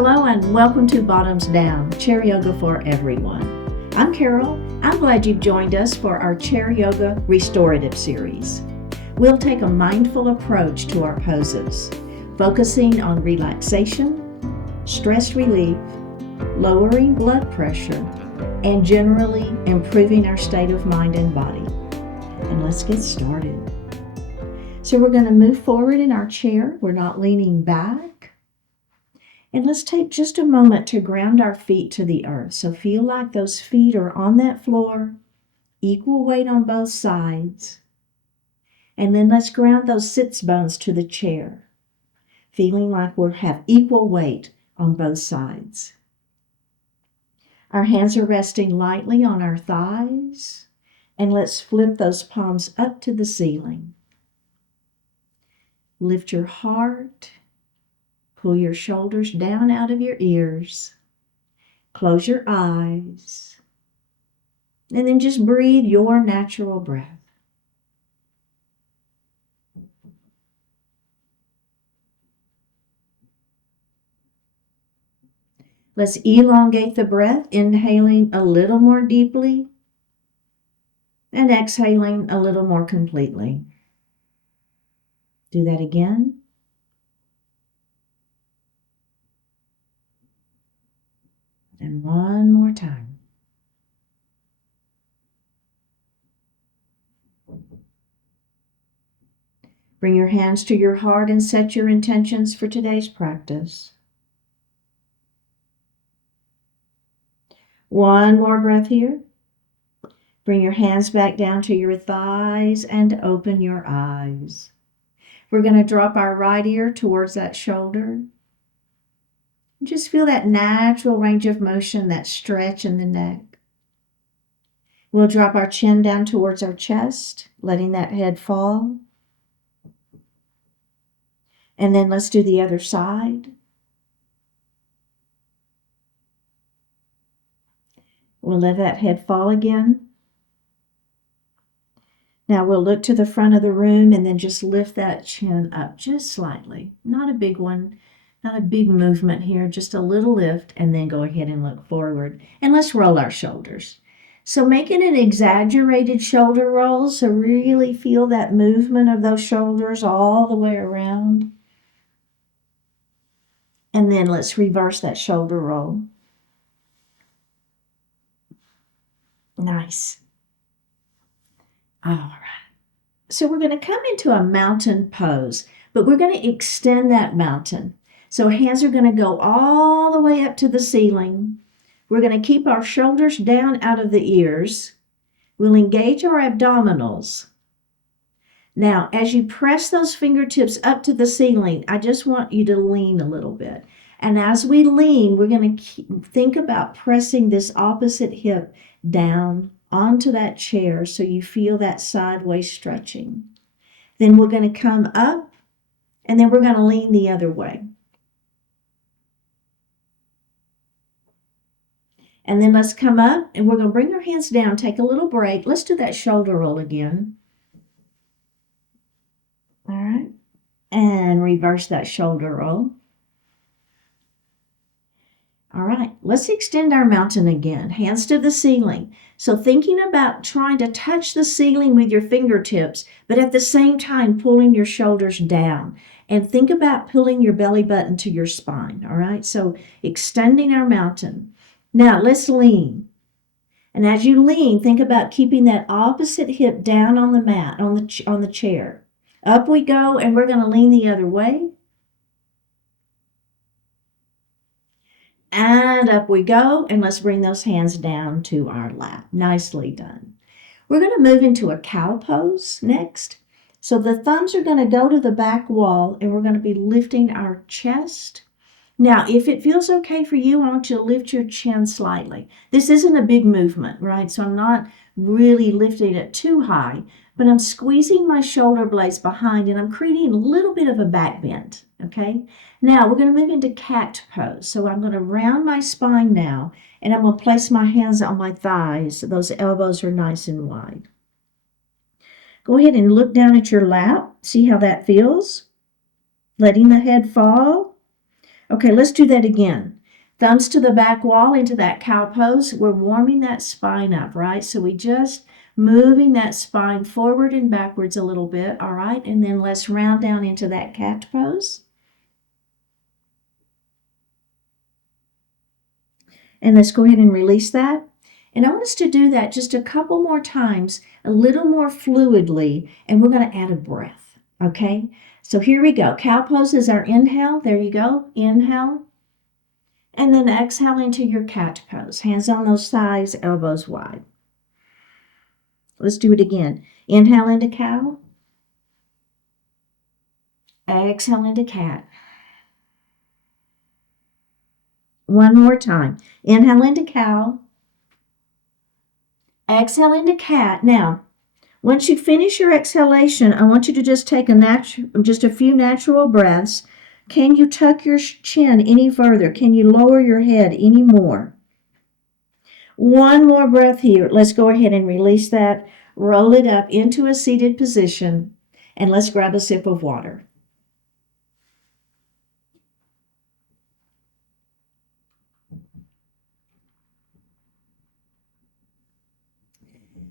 Hello and welcome to Bottoms Down, Chair Yoga for Everyone. I'm Carol. I'm glad you've joined us for our Chair Yoga Restorative series. We'll take a mindful approach to our poses, focusing on relaxation, stress relief, lowering blood pressure, and generally improving our state of mind and body. And let's get started. So we're going to move forward in our chair. We're not leaning back. And let's take just a moment to ground our feet to the earth. So feel like those feet are on that floor, equal weight on both sides. And then let's ground those sits bones to the chair, feeling like we have equal weight on both sides. Our hands are resting lightly on our thighs. And let's flip those palms up to the ceiling. Lift your heart. Pull your shoulders down out of your ears. Close your eyes. And then just breathe your natural breath. Let's elongate the breath, inhaling a little more deeply and exhaling a little more completely. Do that again. And one more time. Bring your hands to your heart and set your intentions for today's practice. One more breath here. Bring your hands back down to your thighs and open your eyes. We're going to drop our right ear towards that shoulder. Just feel that natural range of motion, that stretch in the neck. We'll drop our chin down towards our chest, letting that head fall. And then let's do the other side. We'll let that head fall again. Now we'll look to the front of the room and then just lift that chin up just slightly. Not a big one. Not a big movement here, just a little lift, and then go ahead and look forward. And let's roll our shoulders. So making an exaggerated shoulder roll, so really feel that movement of those shoulders all the way around. And then let's reverse that shoulder roll. Nice. All right. So we're going to come into a mountain pose, but we're going to extend that mountain. So hands are going to go all the way up to the ceiling. We're going to keep our shoulders down out of the ears. We'll engage our abdominals. Now, as you press those fingertips up to the ceiling, I just want you to lean a little bit. And as we lean, we're going to think about pressing this opposite hip down onto that chair so you feel that sideways stretching. Then we're going to come up, and then we're going to lean the other way. And then let's come up, and we're going to bring our hands down, take a little break. Let's do that shoulder roll again. All right. And reverse that shoulder roll. All right. Let's extend our mountain again. Hands to the ceiling. So thinking about trying to touch the ceiling with your fingertips, but at the same time pulling your shoulders down. And think about pulling your belly button to your spine. All right. So extending our mountain. Now, let's lean. And as you lean, think about keeping that opposite hip down on the mat, on the chair. Up we go, and we're going to lean the other way. And up we go, and let's bring those hands down to our lap. Nicely done. We're going to move into a cow pose next. So the thumbs are going to go to the back wall, and we're going to be lifting our chest. Now, if it feels okay for you, I want you to lift your chin slightly. This isn't a big movement, right? So I'm not really lifting it too high, but I'm squeezing my shoulder blades behind, and I'm creating a little bit of a back bend, okay? Now, we're going to move into cat pose. So I'm going to round my spine now, and I'm going to place my hands on my thighs. Those elbows are nice and wide. Go ahead and look down at your lap. See how that feels? Letting the head fall. Okay, let's do that again. Thumbs to the back wall into that cow pose. We're warming that spine up, right? So we just moving that spine forward and backwards a little bit, all right? And then let's round down into that cat pose. And let's go ahead and release that. And I want us to do that just a couple more times, a little more fluidly, and we're going to add a breath, okay? So here we go. Cow pose is our inhale. There you go. Inhale. And then exhale into your cat pose. Hands on those thighs, elbows wide. Let's do it again. Inhale into cow. Exhale into cat. One more time. Inhale into cow. Exhale into cat. Now, once you finish your exhalation, I want you to just take just a few natural breaths. Can you tuck your chin any further? Can you lower your head any more? One more breath here. Let's go ahead and release that. Roll it up into a seated position, and let's grab a sip of water.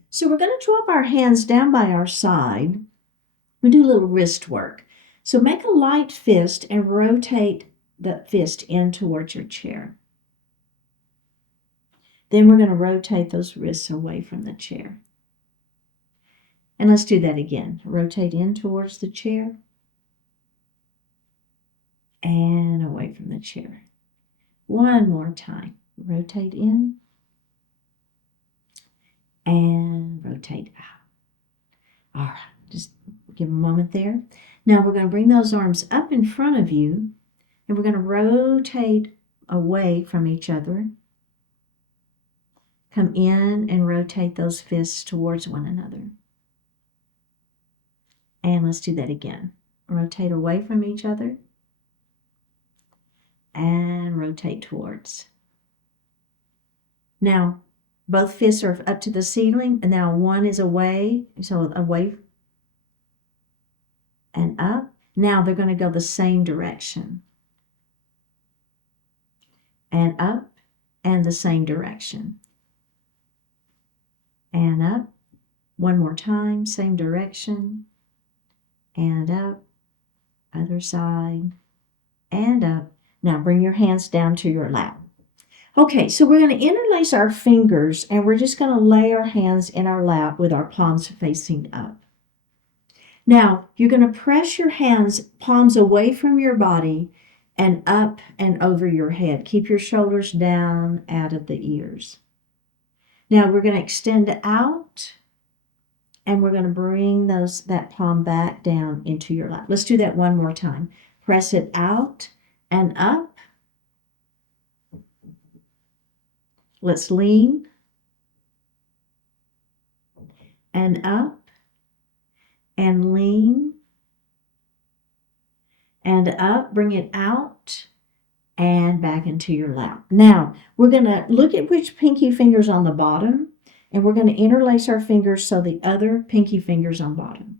So we're going to drop our hands down by our side. We do a little wrist work. So make a light fist and rotate the fist in towards your chair. Then we're going to rotate those wrists away from the chair. And let's do that again. Rotate in towards the chair and away from the chair. One more time. Rotate in and rotate out. All right, just give a moment there. Now we're going to bring those arms up in front of you, and we're going to rotate away from each other. Come in and rotate those fists towards one another. And let's do that again. Rotate away from each other and rotate towards. Now, both fists are up to the ceiling, and now one is away, so away and up. Now they're going to go the same direction. And up, and the same direction. And up. One more time, same direction. And up. Other side. And up. Now bring your hands down to your lap. Okay, so we're going to interlace our fingers, and we're just going to lay our hands in our lap with our palms facing up. Now, you're going to press your hands, palms away from your body and up and over your head. Keep your shoulders down out of the ears. Now, we're going to extend out, and we're going to bring that palm back down into your lap. Let's do that one more time. Press it out and up. Let's lean and up and lean and up. Bring it out and back into your lap. Now, we're going to look at which pinky finger's on the bottom, and we're going to interlace our fingers so the other pinky finger's on bottom.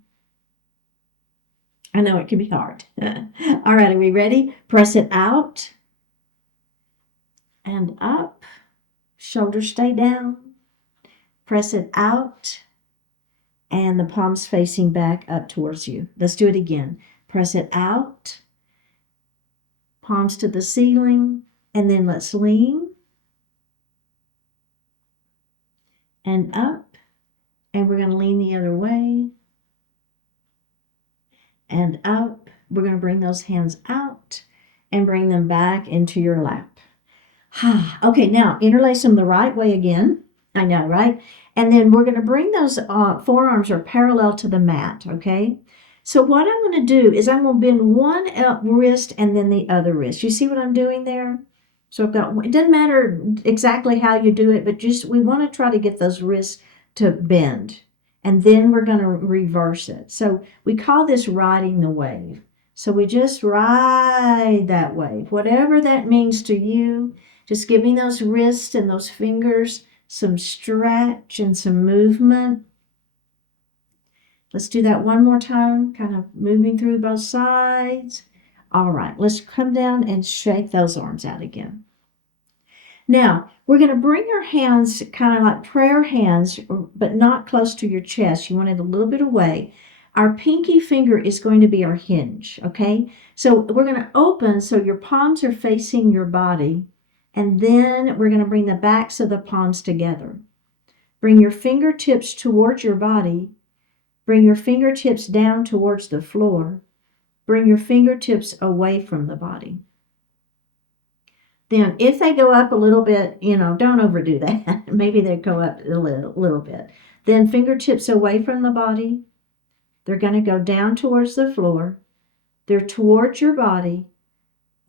I know it can be hard. All right, are we ready? Press it out and up. Shoulders stay down. Press it out, and the palms facing back up towards you. Let's do it again. Press it out, palms to the ceiling, and then let's lean and up, and we're going to lean the other way and up. We're going to bring those hands out and bring them back into your lap. Okay, now interlace them the right way again. I know, right? And then we're going to bring those forearms are parallel to the mat, okay? So what I'm going to do is I'm going to bend one wrist and then the other wrist. You see what I'm doing there? So I've got, it doesn't matter exactly how you do it, but just we want to try to get those wrists to bend. And then we're going to reverse it. So we call this riding the wave. So we just ride that wave, whatever that means to you. Just giving those wrists and those fingers some stretch and some movement. Let's do that one more time, kind of moving through both sides. All right, let's come down and shake those arms out again. Now, we're going to bring your hands kind of like prayer hands, but not close to your chest. You want it a little bit away. Our pinky finger is going to be our hinge, okay? So we're going to open so your palms are facing your body, and then we're going to bring the backs of the palms together. Bring your fingertips towards your body. Bring your fingertips down towards the floor. Bring your fingertips away from the body. Then if they go up a little bit, don't overdo that. Maybe they go up a little bit. Then fingertips away from the body. They're going to go down towards the floor. They're towards your body,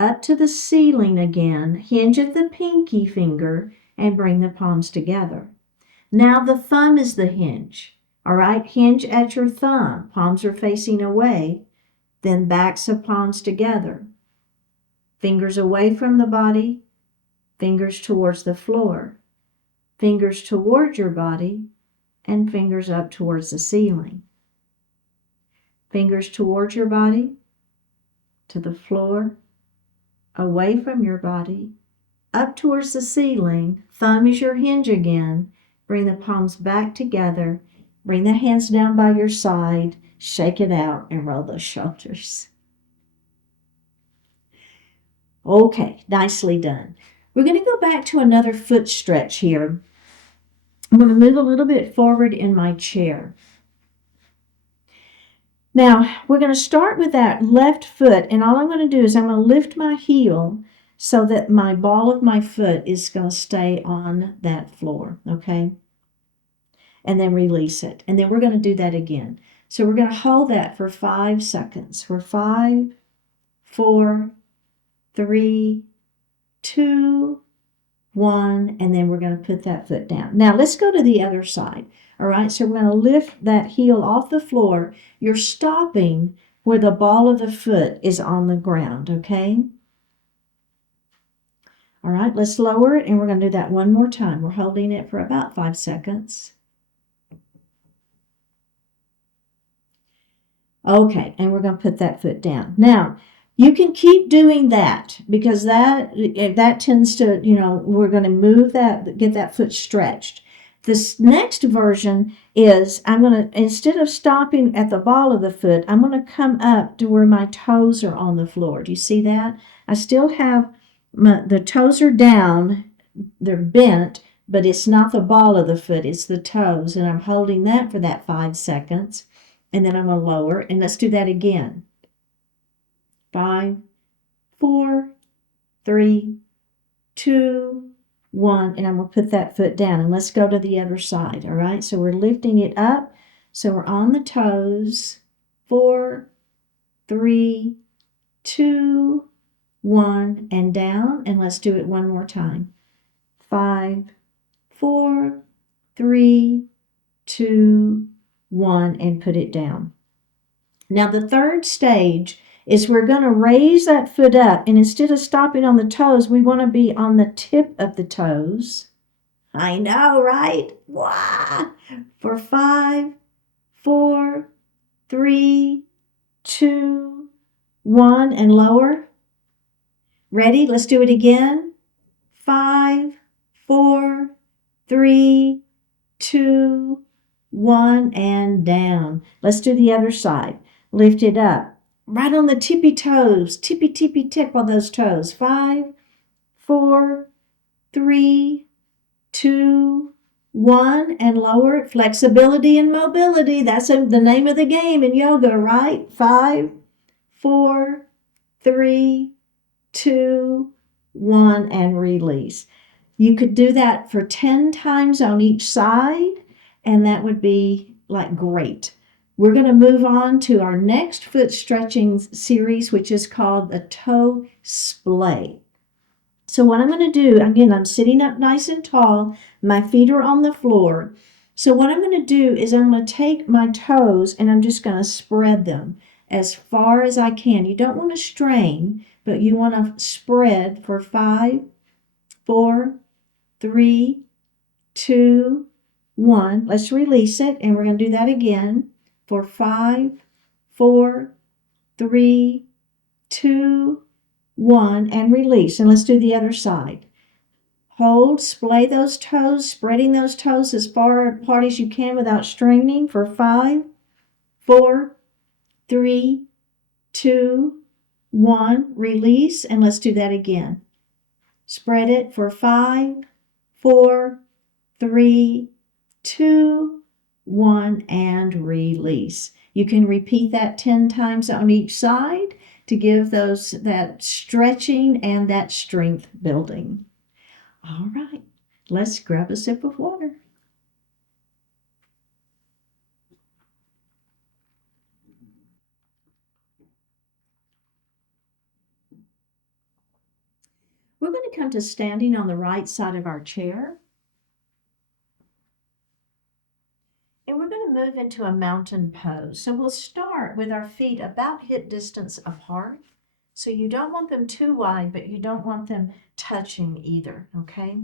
up to the ceiling again. Hinge at the pinky finger and bring the palms together. Now the thumb is the hinge. All right, hinge at your thumb. Palms are facing away. Then backs of palms together. Fingers away from the body, fingers towards the floor, fingers towards your body, and fingers up towards the ceiling. Fingers towards your body, to the floor, away from your body, up towards the ceiling. Thumb is your hinge again. Bring the palms back together. Bring the hands down by your side. Shake it out and roll those shoulders. Okay, nicely done. We're going to go back to another foot stretch here. I'm going to move a little bit forward in my chair. Now, we're going to start with that left foot, and all I'm going to do is I'm going to lift my heel so that my ball of my foot is going to stay on that floor, okay? And then release it. And then we're going to do that again. So we're going to hold that for 5 seconds. For 5, 4, 3, 2, 1, and then we're going to put that foot down. Now let's go to the other side. All right, so we're going to lift that heel off the floor. You're stopping where the ball of the foot is on the ground, okay? All right, let's lower it, and we're going to do that one more time. We're holding it for about 5 seconds. Okay, and we're going to put that foot down. Now, you can keep doing that because that tends to, we're going to move that, get that foot stretched. This next version is I'm going to, instead of stopping at the ball of the foot, I'm going to come up to where my toes are on the floor. Do you see that? I still have the toes are down, they're bent, but it's not the ball of the foot, it's the toes. And I'm holding that for that 5 seconds. And then I'm going to lower, and let's do that again. 5, 4, 3, 2, 1, and I'm going to put that foot down, and let's go to the other side, all right? So we're lifting it up, so we're on the toes. 4, 3, 2, 1, and down, and let's do it one more time. 5, 4, 3, 2, 1, and put it down. Now the third stage is we're going to raise that foot up, and instead of stopping on the toes, we want to be on the tip of the toes. I know, right? Wow. For 5, 4, 3, 2, 1, and lower. Ready? Let's do it again. 5, 4, 3, 2, 1, and down. Let's do the other side. Lift it up. Right on the tippy toes. Tippy tip on those toes. 5, 4, 3, 2, 1, and lower it. Flexibility and mobility. That's the name of the game in yoga, right? 5, 4, 3, 2, 1, and release. You could do that for 10 times on each side, and that would be like great. We're going to move on to our next foot stretching series, which is called the toe splay. So what I'm going to do, again, I'm sitting up nice and tall. My feet are on the floor. So what I'm going to do is I'm going to take my toes and I'm just going to spread them as far as I can. You don't want to strain, but you want to spread for 5, 4, 3, 2, 1. Let's release it, and we're going to do that again for 5, 4, 3, 2, 1, and release. And let's do the other side. Hold, splay those toes, spreading those toes as far apart as you can without straining for 5, 4, 3, 2, 1. Release, and let's do that again. Spread it for 5, 4, 3, 2, 1, and release. You can repeat that 10 times on each side to give that stretching and that strength building. All right, let's grab a sip of water. We're going to come to standing on the right side of our chair. And we're going to move into a mountain pose. So we'll start with our feet about hip distance apart. So you don't want them too wide, but you don't want them touching either, okay?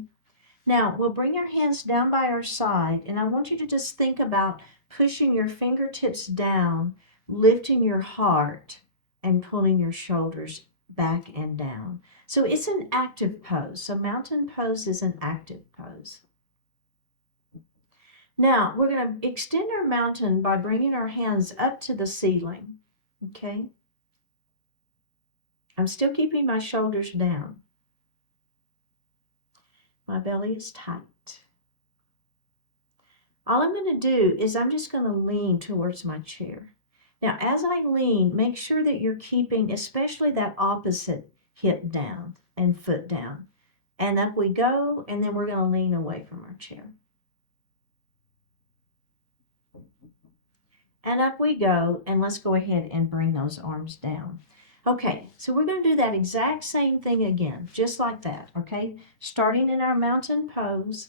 Now, we'll bring our hands down by our side, and I want you to just think about pushing your fingertips down, lifting your heart, and pulling your shoulders back and down. So it's an active pose. So mountain pose is an active pose. Now, we're going to extend our mountain by bringing our hands up to the ceiling, okay? I'm still keeping my shoulders down. My belly is tight. All I'm going to do is I'm just going to lean towards my chair. Now, as I lean, make sure that you're keeping especially that opposite hip down and foot down. And up we go, and then we're going to lean away from our chair. And up we go, and let's go ahead and bring those arms down. Okay, so we're going to do that exact same thing again, just like that, okay? Starting in our mountain pose.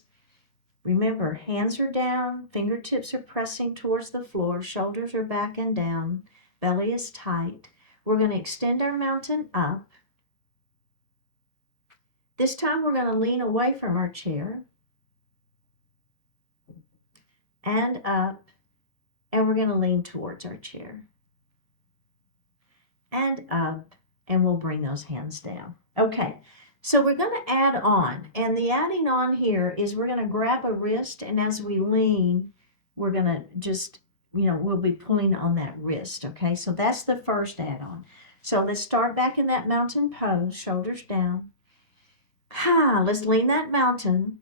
Remember, hands are down, fingertips are pressing towards the floor, shoulders are back and down, belly is tight. We're going to extend our mountain up. This time we're going to lean away from our chair and up. And we're going to lean towards our chair and up, and we'll bring those hands down. Okay, so we're going to add on, and the adding on here is we're going to grab a wrist, and as we lean, we're going to just, we'll be pulling on that wrist, okay? So that's the first add-on. So let's start back in that mountain pose, shoulders down. Let's lean that mountain.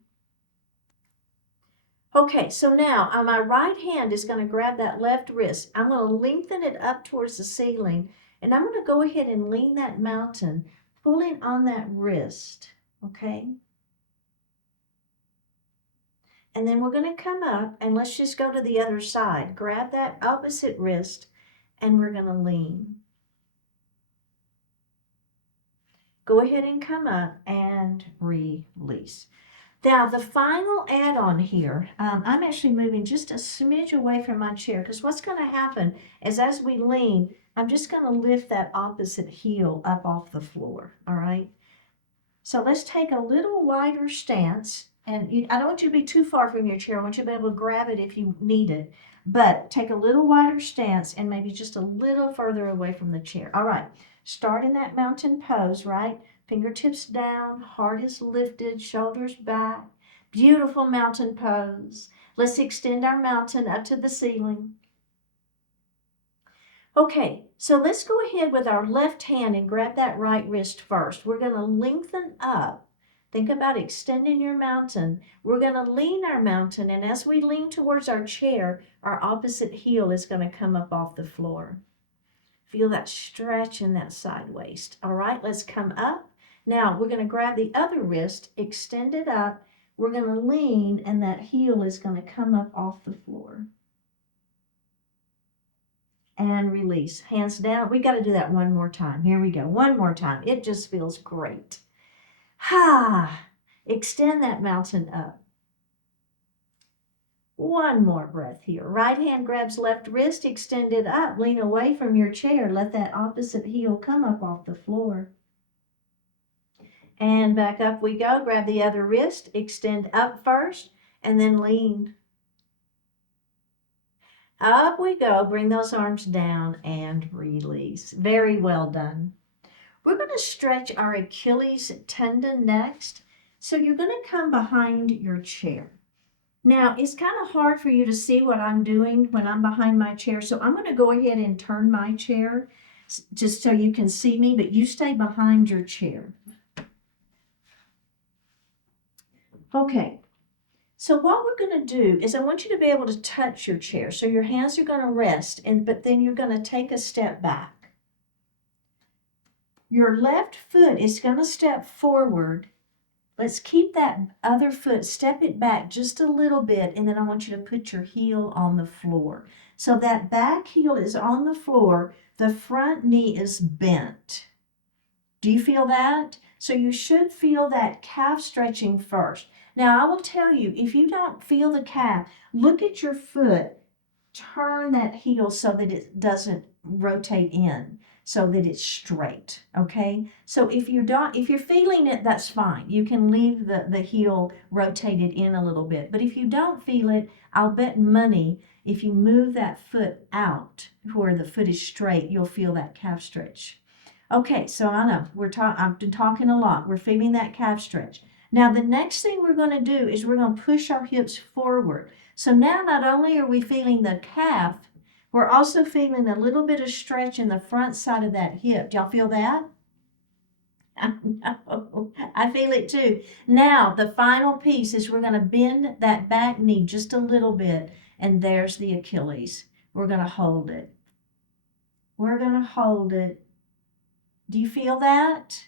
Okay, so now my right hand is going to grab that left wrist. I'm going to lengthen it up towards the ceiling, and I'm going to go ahead and lean that mountain, pulling on that wrist, okay? And then we're going to come up, and let's just go to the other side. Grab that opposite wrist, and we're going to lean. Go ahead and come up and release. Now, the final add-on here, I'm actually moving just a smidge away from my chair because what's going to happen is as we lean, I'm just going to lift that opposite heel up off the floor, all right? So let's take a little wider stance, and I don't want you to be too far from your chair. I want you to be able to grab it if you need it, but take a little wider stance and maybe just a little further away from the chair. All right, start in that mountain pose, right? Fingertips down, heart is lifted, shoulders back. Beautiful mountain pose. Let's extend our mountain up to the ceiling. Okay, so let's go ahead with our left hand and grab that right wrist first. We're going to lengthen up. Think about extending your mountain. We're going to lean our mountain, and as we lean towards our chair, our opposite heel is going to come up off the floor. Feel that stretch in that side waist. All right, let's come up. Now, we're going to grab the other wrist, extend it up. We're going to lean, and that heel is going to come up off the floor. And release. Hands down. We got to do that one more time. Here we go. One more time. It just feels great. Extend that mountain up. One more breath here. Right hand grabs left wrist, extend it up. Lean away from your chair. Let that opposite heel come up off the floor. And back up we go. Grab the other wrist, extend up first, and then lean. Up we go. Bring those arms down and release. Very well done. We're going to stretch our Achilles tendon next. So you're going to come behind your chair. Now, it's kind of hard for you to see what I'm doing when I'm behind my chair, so I'm going to go ahead and turn my chair just so you can see me, but you stay behind your chair. Okay, so what we're going to do is I want you to be able to touch your chair. So your hands are going to rest, but then you're going to take a step back. Your left foot is going to step forward. Let's keep that other foot, step it back just a little bit, and then I want you to put your heel on the floor. So that back heel is on the floor, the front knee is bent. Do you feel that? So you should feel that calf stretching first. Now I will tell you, if you don't feel the calf, look at your foot, turn that heel so that it doesn't rotate in, so that it's straight, okay? So if you're feeling it, that's fine. You can leave the heel rotated in a little bit. But if you don't feel it, I'll bet money if you move that foot out where the foot is straight, you'll feel that calf stretch. Okay, so I know I've been talking a lot. We're feeling that calf stretch. Now the next thing we're going to do is we're going to push our hips forward. So now not only are we feeling the calf, we're also feeling a little bit of stretch in the front side of that hip. Do y'all feel that? I know. I feel it too. Now, the final piece is we're going to bend that back knee just a little bit, and there's the Achilles. We're going to hold it. We're going to hold it. Do you feel that?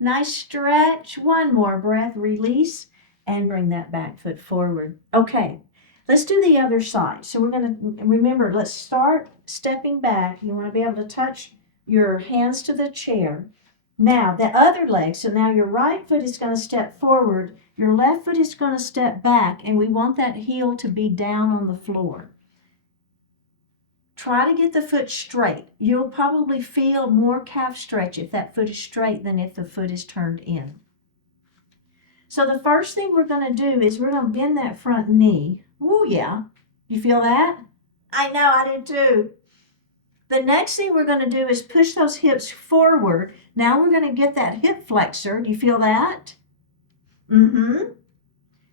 Nice stretch. One more breath. Release, and bring that back foot forward. Okay. Let's do the other side. So we're going to, remember, let's start stepping back. You want to be able to touch your hands to the chair. Now, the other leg, so now your right foot is going to step forward. Your left foot is going to step back, and we want that heel to be down on the floor. Try to get the foot straight. You'll probably feel more calf stretch if that foot is straight than if the foot is turned in. So the first thing we're going to do is we're going to bend that front knee. Oh, yeah. You feel that? I know, I did too. The next thing we're going to do is push those hips forward. Now we're going to get that hip flexor. Do you feel that? Mm-hmm.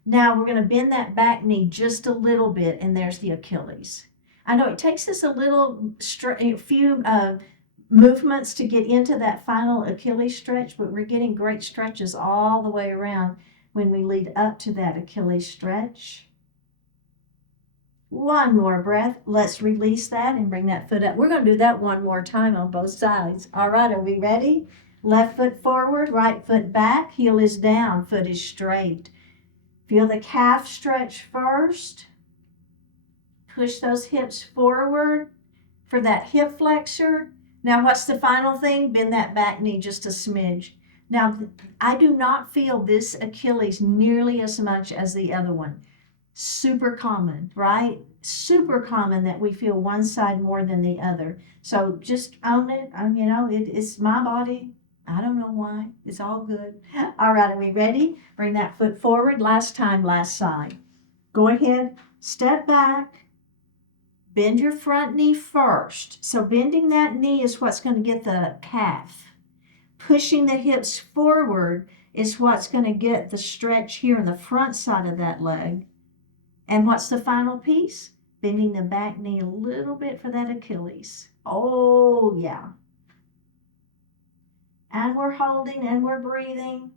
Now we're going to bend that back knee just a little bit, and there's the Achilles. I know it takes us a few movements to get into that final Achilles stretch, but we're getting great stretches all the way around when we lead up to that Achilles stretch. One more breath. Let's release that and bring that foot up. We're going to do that one more time on both sides. All right, are we ready? Left foot forward, right foot back, heel is down, foot is straight. Feel the calf stretch first. Push those hips forward for that hip flexor. Now, what's the final thing? Bend that back knee just a smidge. Now, I do not feel this Achilles nearly as much as the other one. Super common, right? Super common that we feel one side more than the other. So just own it. It's my body. I don't know why. It's all good. All right, are we ready? Bring that foot forward. Last time, last side. Go ahead, step back. Bend your front knee first. So bending that knee is what's going to get the calf. Pushing the hips forward is what's going to get the stretch here in the front side of that leg. And what's the final piece? Bending the back knee a little bit for that Achilles. Oh, yeah. And we're holding and we're breathing.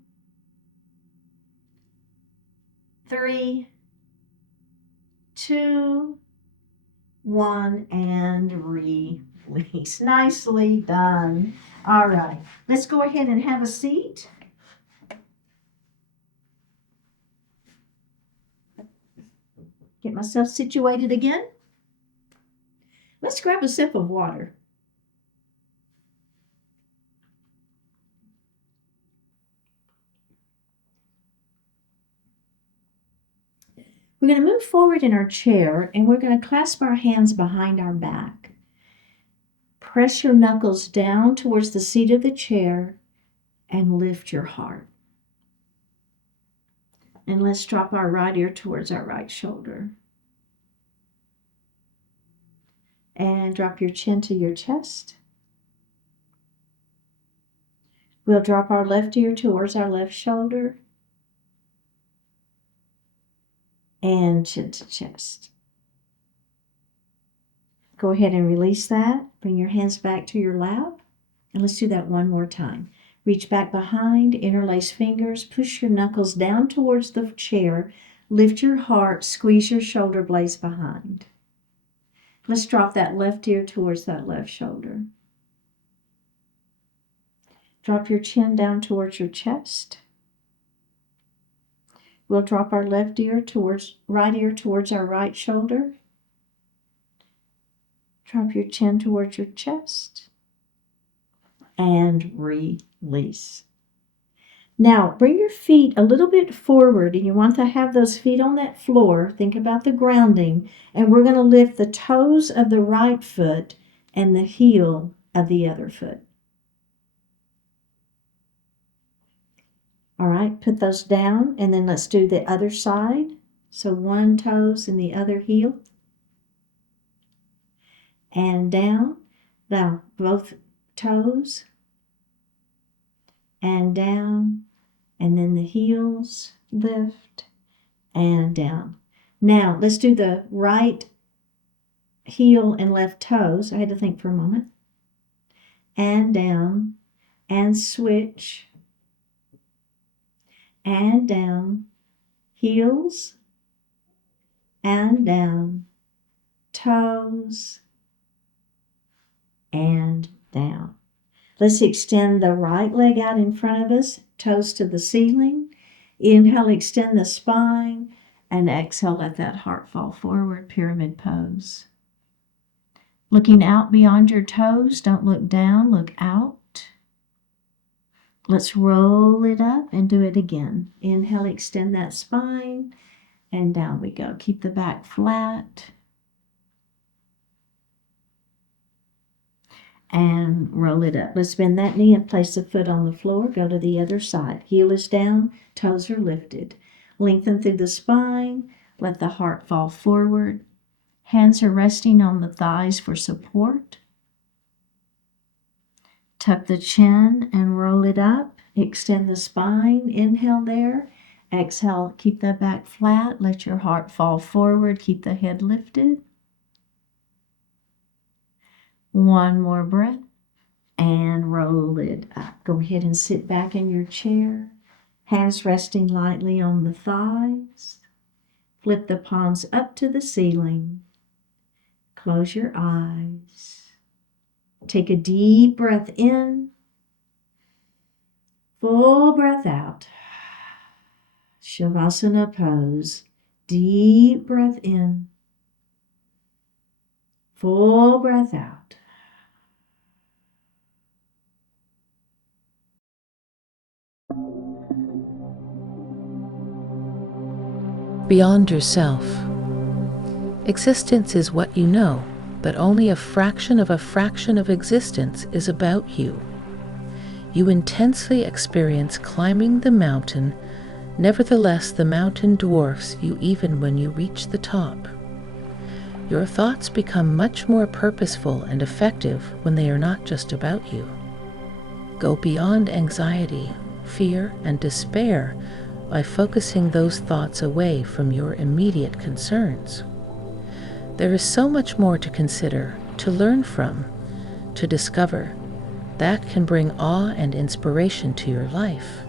3, 2, 1, and release. Nicely done. All right, let's go ahead and have a seat. Get myself situated again. Let's grab a sip of water. We're going to move forward in our chair, and we're going to clasp our hands behind our back. Press your knuckles down towards the seat of the chair and lift your heart. And let's drop our right ear towards our right shoulder. And drop your chin to your chest. We'll drop our left ear towards our left shoulder and chin to chest. Go ahead and release that. Bring your hands back to your lap. And let's do that one more time. Reach back behind, interlace fingers, push your knuckles down towards the chair, lift your heart, squeeze your shoulder blades behind. Let's drop that left ear towards that left shoulder. Drop your chin down towards your chest. We'll drop our right ear towards our right shoulder. Drop your chin towards your chest. And release. Now, bring your feet a little bit forward, and you want to have those feet on that floor. Think about the grounding, and we're going to lift the toes of the right foot and the heel of the other foot. All right, put those down, and then let's do the other side. So one toes and the other heel. And down. Now, both toes. And down. And then the heels lift and down. Now, let's do the right heel and left toes. I had to think for a moment. And down. And switch. And down, heels, and down, toes, and down. Let's extend the right leg out in front of us, toes to the ceiling. Inhale, extend the spine, and exhale, let that heart fall forward, pyramid pose. Looking out beyond your toes, don't look down, look out. Let's roll it up and do it again. Inhale, extend that spine, and down we go. Keep the back flat. And roll it up. Let's bend that knee and place the foot on the floor. Go to the other side. Heel is down, toes are lifted. Lengthen through the spine. Let the heart fall forward. Hands are resting on the thighs for support. Tuck the chin and roll it up. Extend the spine. Inhale there. Exhale, keep the back flat. Let your heart fall forward. Keep the head lifted. One more breath. And roll it up. Go ahead and sit back in your chair. Hands resting lightly on the thighs. Flip the palms up to the ceiling. Close your eyes. Take a deep breath in, full breath out. Shavasana pose. Deep breath in, full breath out. Beyond yourself. Existence is what you know, but only a fraction of existence is about you. You intensely experience climbing the mountain, nevertheless the mountain dwarfs you even when you reach the top. Your thoughts become much more purposeful and effective when they are not just about you. Go beyond anxiety, fear, and despair by focusing those thoughts away from your immediate concerns. There is so much more to consider, to learn from, to discover, that can bring awe and inspiration to your life.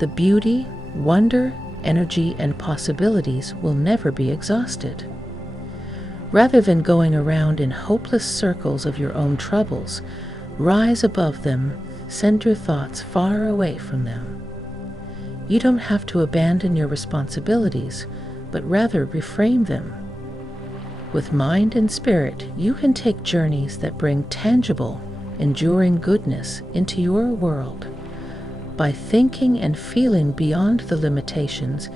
The beauty, wonder, energy, and possibilities will never be exhausted. Rather than going around in hopeless circles of your own troubles, rise above them, send your thoughts far away from them. You don't have to abandon your responsibilities, but rather reframe them. With mind and spirit, you can take journeys that bring tangible, enduring goodness into your world. By thinking and feeling beyond the limitations,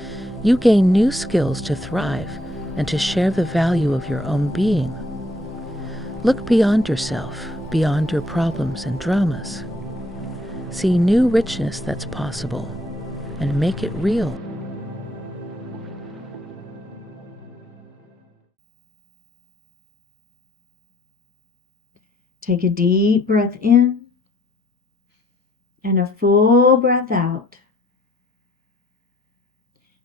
you gain new skills to thrive and to share the value of your own being. Look beyond yourself, beyond your problems and dramas. See new richness that's possible, and make it real. Take a deep breath in And a full breath out.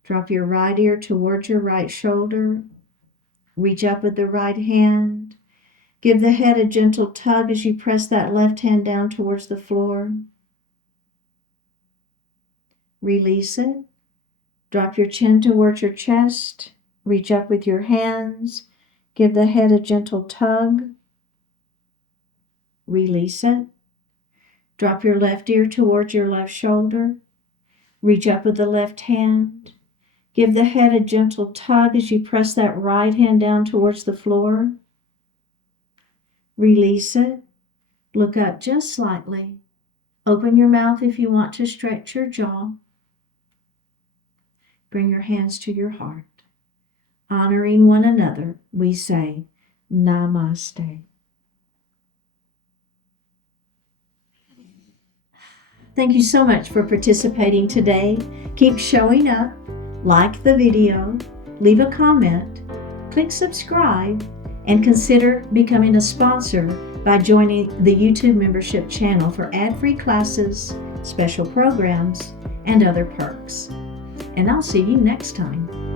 Drop your right ear towards your right shoulder. Reach up with the right hand. Give the head a gentle tug as you press that left hand down towards the floor. Release it. Drop your chin towards your chest. Reach up with your hands. Give the head a gentle tug. Release it. Drop your left ear towards your left shoulder. Reach up with the left hand. Give the head a gentle tug as you press that right hand down towards the floor. Release it. Look up just slightly. Open your mouth if you want to stretch your jaw. Bring your hands to your heart. Honoring one another, we say, Namaste. Thank you so much for participating today. Keep showing up, like the video, leave a comment, click subscribe, and consider becoming a sponsor by joining the YouTube membership channel for ad-free classes, special programs, and other perks. And I'll see you next time.